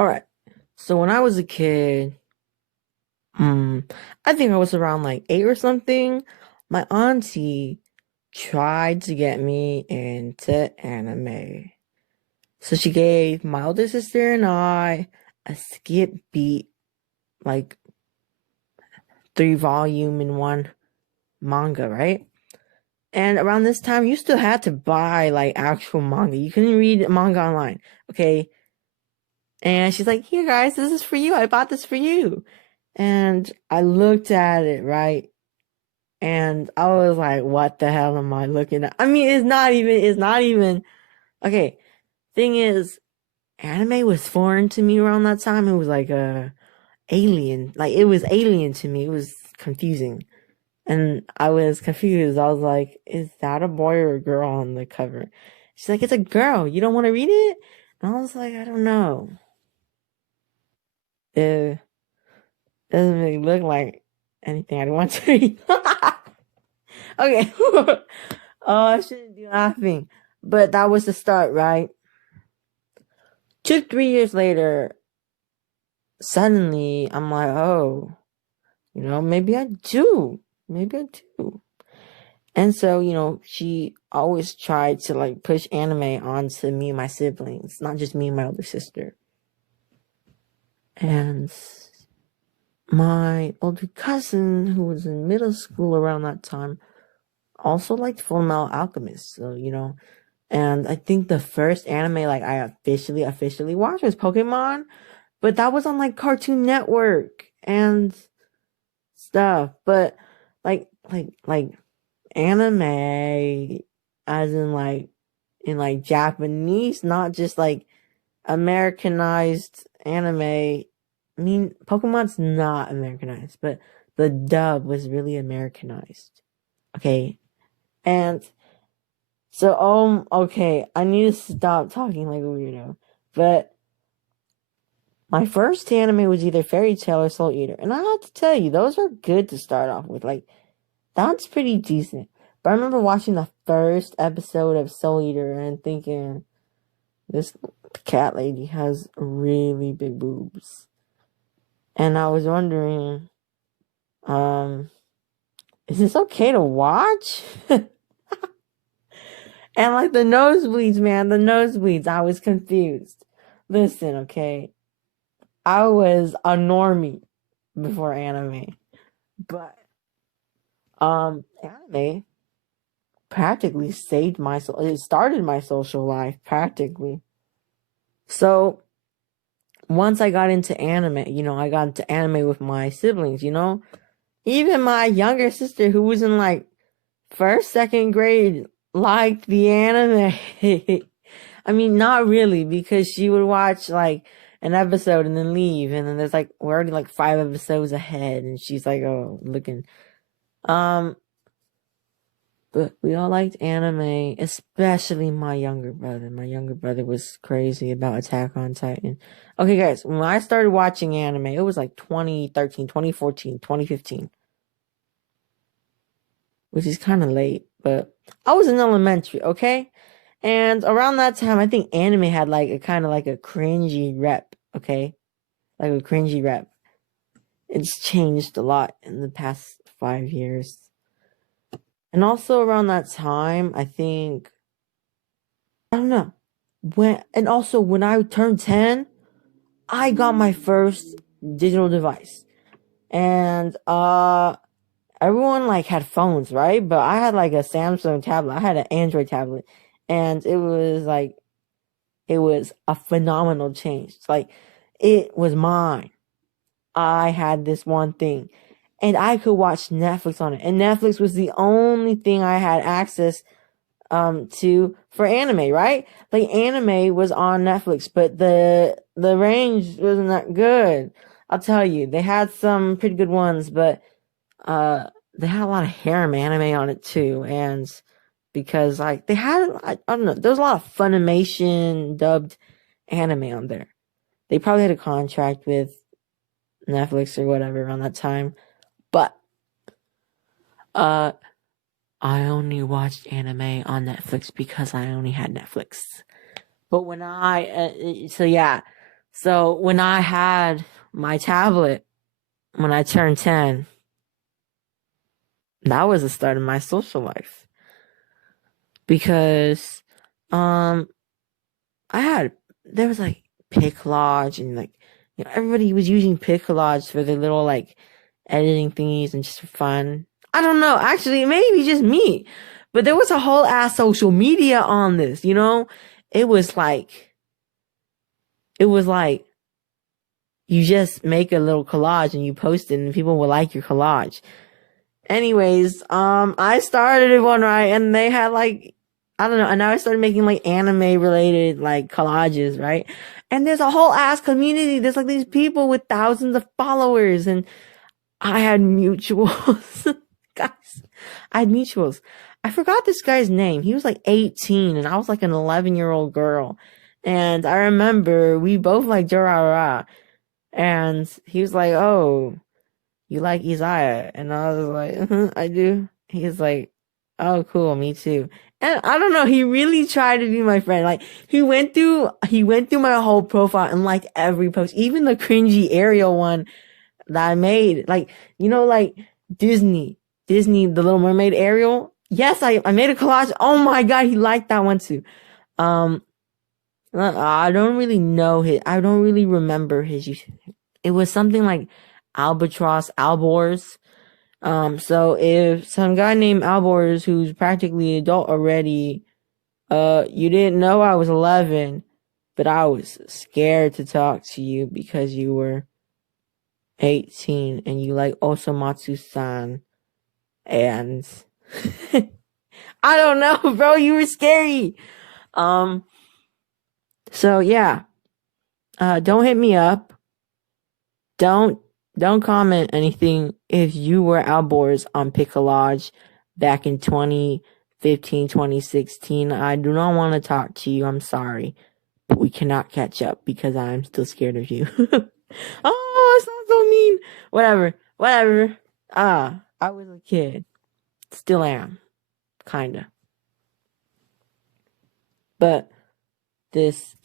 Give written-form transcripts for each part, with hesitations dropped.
Alright, so when I was a kid, I think I was around like 8 or something, my auntie tried to get me into anime. So she gave my older sister and I a skip beat, like 3 volume in one manga, right? And around this time, you still had to buy like actual manga. You couldn't read manga online, okay? And she's like, here guys, this is for you. I bought this for you. And I looked at it, right? And I was like, what the hell am I looking at? I mean, it's not even, okay. Thing is, anime was foreign to me around that time. It was like alien. Like, it was alien to me. It was confusing. And I was confused. I was like, is that a boy or a girl on the cover? She's like, it's a girl. You don't want to read it? And I was like, I don't know. It doesn't really look like anything I'd want to read. Okay. Oh, I shouldn't be laughing. But that was the start, right? 2, 3 years later, suddenly I'm like, oh, maybe I do. Maybe I do. And so, she always tried to like push anime onto me and my siblings, not just me and my older sister. And my older cousin, who was in middle school around that time, also liked Full Metal Alchemist. So, and I think the first anime like I officially watched was Pokemon, but that was on like Cartoon Network and stuff. But like anime as in like Japanese, not just like Americanized anime. I mean, Pokemon's not Americanized, but the dub was really Americanized. Okay. And so, okay, I need to stop talking like a weirdo. But my first anime was either Fairy Tail or Soul Eater. And I have to tell you, those are good to start off with. Like, that's pretty decent. But I remember watching the first episode of Soul Eater and thinking, this cat lady has really big boobs. And I was wondering, is this okay to watch? And like the nosebleeds, man, the nosebleeds, I was confused. Listen, okay, I was a normie before anime, but anime practically saved my soul. It started my social life practically. So once I got into anime, I got into anime with my siblings, even my younger sister who was in like first, second grade liked the anime. I mean, not really, because she would watch like an episode and then leave, and then there's like we're already like 5 episodes ahead, and she's like, oh, looking. But we all liked anime, especially my younger brother. My younger brother was crazy about Attack on Titan. Okay, guys, when I started watching anime, it was like 2013, 2014, 2015, which is kind of late, but I was in elementary, okay? And around that time, I think anime had like a kind of like a cringy rep, okay? Like a cringy rep. It's changed a lot in the past 5 years. And also around that time, I think, I don't know, when I turned 10, I got my first digital device. And, everyone like had phones, right? But I had like a Samsung tablet. I had an Android tablet. And it was a phenomenal change. Like, it was mine. I had this one thing. And I could watch Netflix on it. And Netflix was the only thing I had access to for anime, right? Like anime was on Netflix, but the range wasn't that good. I'll tell you, they had some pretty good ones, but they had a lot of harem anime on it too, and because like they had, I don't know, there was a lot of Funimation dubbed anime on there. They probably had a contract with Netflix or whatever around that time, but uh I only watched anime on Netflix because I only had Netflix. But when so yeah, So when I had my tablet, when I turned 10, that was the start of my social life. Because, um, there was like collage and like, everybody was using collage for their little like editing thingies and just for fun. I don't know. Actually, maybe just me. But there was a whole ass social media on this, It was like, it was like, you just make a little collage and you post it and people will like your collage. Anyways, I started one, right, and they had like, I don't know, and now I started making like anime related like collages, right? And there's a whole ass community. There's like these people with thousands of followers, and I had mutuals. Guys, I had mutuals. I forgot this guy's name. He was like 18 and I was like an 11-year-old girl. And I remember we both like Durarara. And he was like, "Oh, you like Isaiah?" And I was like, "I do." He's like, "Oh, cool, me too." And I don't know, he really tried to be my friend. Like he went through my whole profile and liked every post, even the cringy Ariel one that I made. Like, like Disney, the Little Mermaid Ariel. Yes, I made a collage. Oh my God, he liked that one too. I don't really know I don't really remember his. It was something like Albors. So if some guy named Albors who's practically adult already, you didn't know I was 11, but I was scared to talk to you because you were 18 and you like Osomatsu-san, and I don't know, bro, you were scary. So yeah, don't hit me up. Don't comment anything if you were outboards on Collage back in 2015, 2016. I do not want to talk to you. I'm sorry, but we cannot catch up because I'm still scared of you. Oh, it sounds so mean. Whatever. I was a kid. Still am. Kinda. But this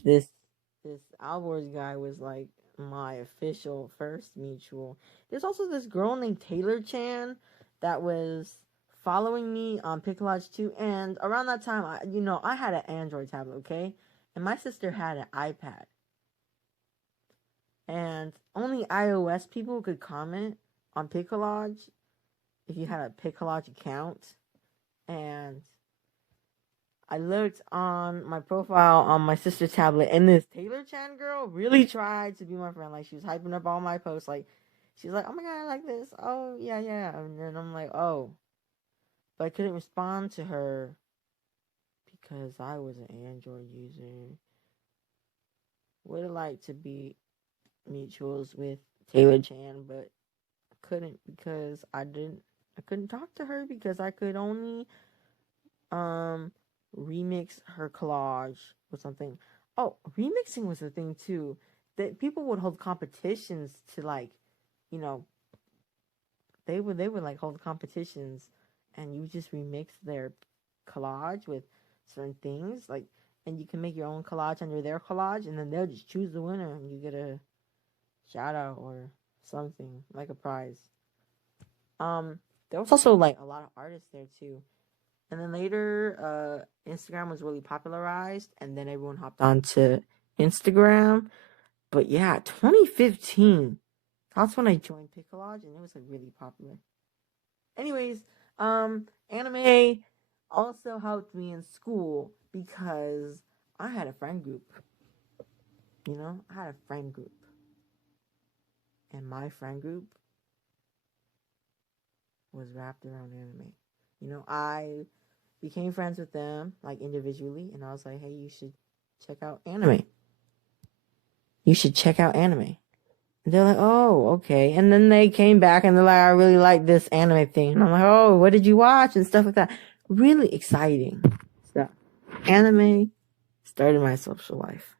Alborz guy was like my official first mutual. There's also this girl named Taylor Chan that was following me on Collage too, and around that time, I had an Android tablet, okay, and my sister had an iPad, and only iOS people could comment on Collage if you had a Collage account, and I looked on my profile on my sister's tablet, and this Taylor Chan girl really tried to be my friend. Like, she was hyping up all my posts. Like, she's like, "Oh my God, I like this. Oh, yeah. And then I'm like, "Oh." But I couldn't respond to her because I was an Android user. Would have liked to be mutuals with Taylor Chan, but I couldn't because I couldn't talk to her because I could only, remix her collage or something. Oh, remixing was a thing too. That people would hold competitions to, like, they would like hold competitions and you just remix their collage with certain things, like, and you can make your own collage under their collage, and then they'll just choose the winner and you get a shout out or something, like a prize. There was also like a lot of artists there too. And then later, Instagram was really popularized, and then everyone hopped on to Instagram. But yeah, 2015, that's when I joined Collage, and it was like really popular. Anyways, anime also helped me in school because I had a friend group. I had a friend group. And my friend group was wrapped around anime. I became friends with them, like, individually, and I was like, "Hey, you should check out anime. You should check out anime." And they're like, "Oh, okay." And then they came back and they're like, "I really like this anime thing." And I'm like, "Oh, what did you watch?" And stuff like that. Really exciting stuff. Anime started my social life.